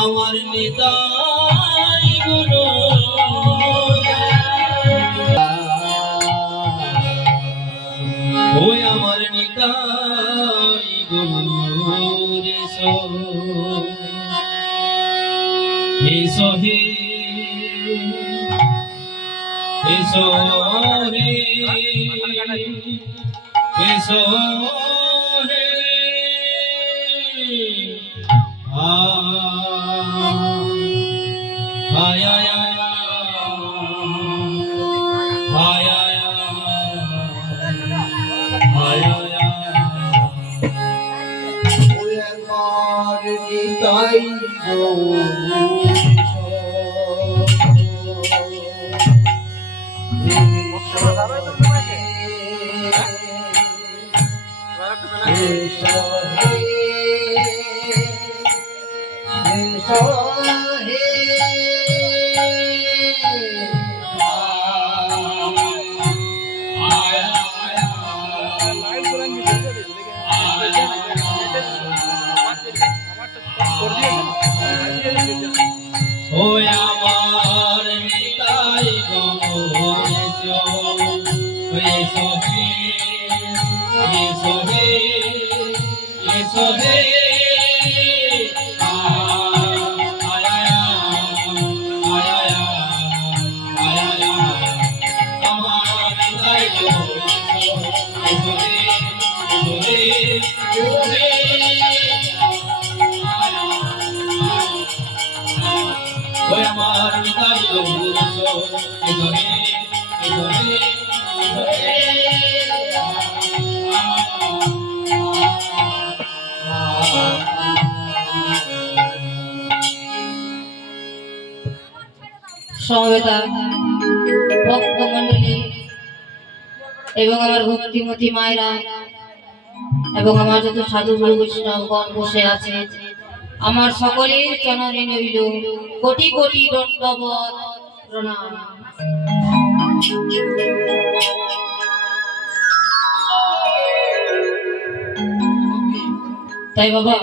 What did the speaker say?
আমার নিতাই গুরু ওই আমার নিতাই গুরু এসো এসো হে এসো হে এসো হে তাই ওই আমার নিতাই গো এসো এসো হে এসো হে এসো হে আমার নিতাই গো এসো হে এসো হে এসো হে ওই আমার নিতাই গৌর এসো হে এসো হে এসো হে সমবেতা ভক্তমণ্ডলী এবং আমার ভক্তিমতী মায়েরা এবং আমার যত সাধু গুরু বৈষ্ণবগণ বসে আছে, আমার সকলের চরণে রইল কোটি কোটি দণ্ডবত প্রণাম। তাই বাবা